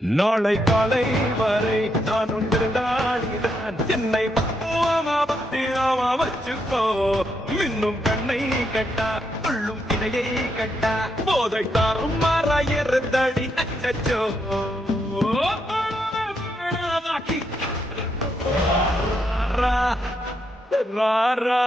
நாளை காலை வரை நான் உண்டிருந்தான் என்னை பத்தியாமா வச்சுக்கோ இன்னும் கண்ணை கட்டா துள்ளும் இதையை கட்டா போதை தாரும் மாறாயிருந்தடி அச்சோ ராரா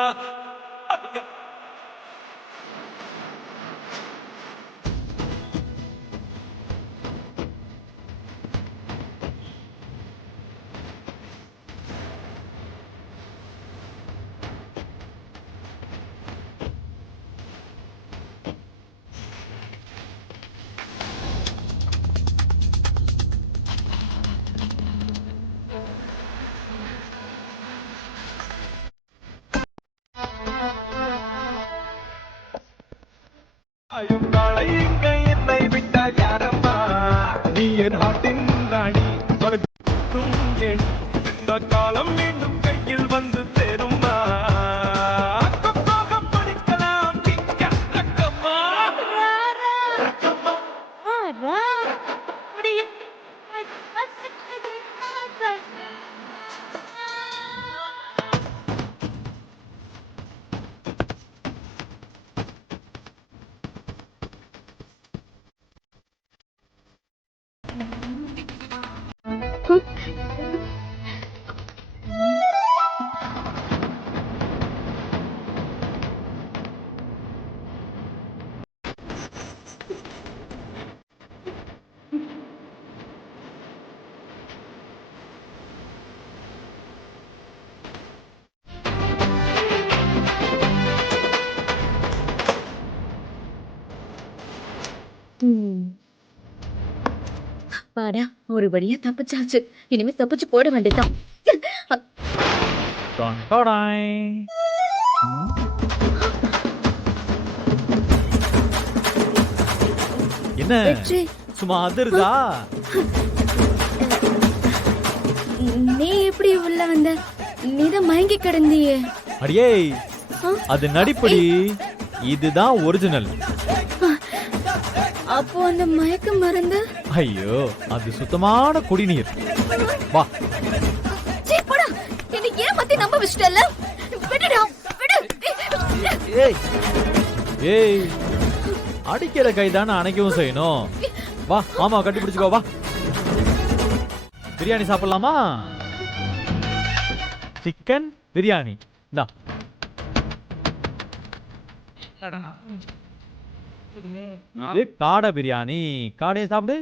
நாளை இங்க என்னை விட்டா யாரம்மா நீ என் நாட்டின் ராணி இந்த காலம் மீண்டும் கையில் வந்து சேருமா படிக்கலாம் ரக்கம்மா பாடா ஒரு வழியா தப்பிச்சாச்சு. இனிமே தப்பிச்சு போட வேண்டியதான். என்ன சும்மா அதிருதா? நீ எப்படி உள்ள வந்த? நீதான் மயங்கி கிடந்தியே. அடியே அது நடிப்படி, இதுதான் ஒரிஜினல். அப்போ அந்த மயக்க மருந்து? ஐயோ அது சுத்தமான குடிநீர். வா போடா, என்ன ஏமாத்தி நம்ப வச்சிட்டல. விடுடா விடு. ஏய் அடிக்கிற கைதான அணைக்கவும் செய்யணும். வா மாமா கட்டி பிடிச்சுக்கோ. வா பிரியாணி சாப்பிடலாமா? சிக்கன் பிரியாணி. இந்தா இது காடை பிரியாணி. காடையை சாப்பிடு.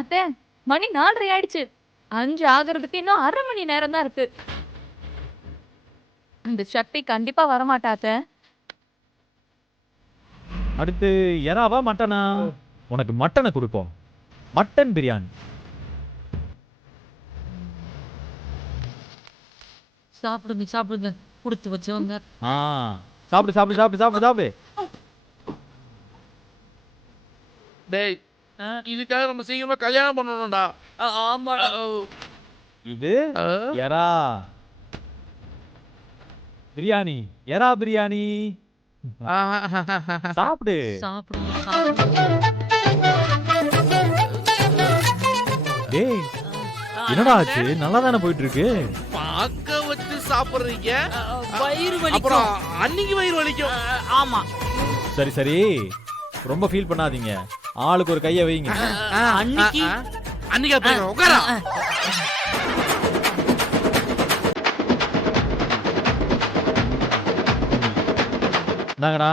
அத்தை, மணி 4:30 ஆயிடுச்சு. 5 ஆகிறதுக்கு இன்னும் 1/2 மணி நேரம் தான் இருக்கு. இந்த சக்தி கண்டிப்பா வரமாட்டா அத்தை. அடுத்து எறாவா மட்டனா? உனக்கு மட்டனை கொடுப்போம். மட்டன் பிரியாணி. சாப்பிடுங்க சாப்பிடுங்க, கொடுத்து வச்சவங்க. சாப்பிடு சாப்பிடு சாப்பிடு சாப்பிடு சாப்பிடு. டேய், இதுக்காக நம்ம சீக்கிரமா கல்யாணம் பண்ணணும்டா. ஆமா. இது எறா பிரியாணி. எறா பிரியாணி சாப்பிடு. சாப்பிடுங்க சாப்பிடுங்க. டேய் என்னடா ஆச்சு? நல்லா தானே போயிட்டு இருக்கு. பாக்க வச்சு சாப்பிடுறீங்க, வயிறு வலிக்கும். அப்புறம் அன்னைக்கு வயிறு வலிக்கும். ஆமா. சரி சரி, ரொம்ப ஃபீல் பண்ணாதீங்க. ஆளுக்கு ஒரு கையை வைங்க. அன்னைக்கு அன்னைக்கு அப்படி உட்காரா. இந்தாங்கடா.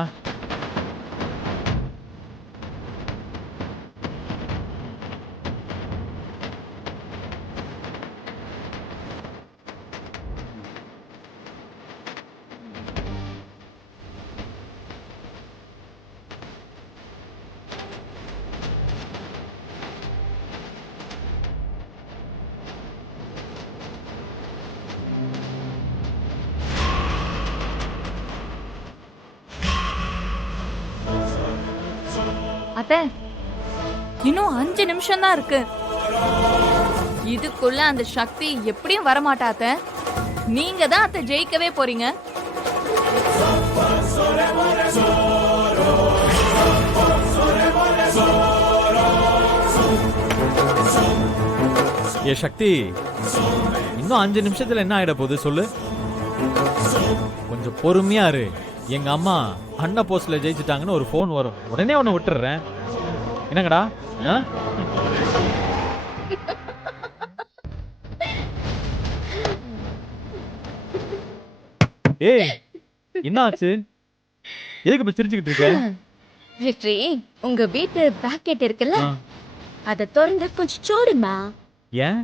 அத்தை, இன்னும் 5 நிமிஷம் தான் இருக்கு. இதுக்குள்ள அந்த சக்தி எப்படியும் வரமாட்டா அத்தை. நீங்க தான் அத்தை ஜெயிக்கவே போறீங்க. ஏ சக்தி, இன்னும் 5 நிமிஷத்துல என்ன ஆயிட போகுது சொல்லு. கொஞ்சம் பொறுமையா இரு. எங்க அம்மா அண்ணா போஸ்ட்ல ஜெயிச்சிட்டாங்கன்னு ஒரு ஃபோன் வரும், உடனே உன்னை விட்டுறேன். என்னங்கடா? ஆ? ஏய், என்ன ஆச்சு? எதுக்கு இப்ப சிரிச்சுக்கிட்டு இருக்க? வெற்றி, உங்க வீட்டு பேக்கெட் இருக்குல்ல, ஆ. அத திறந்து கொஞ்சம் சோடுமா. ஏன்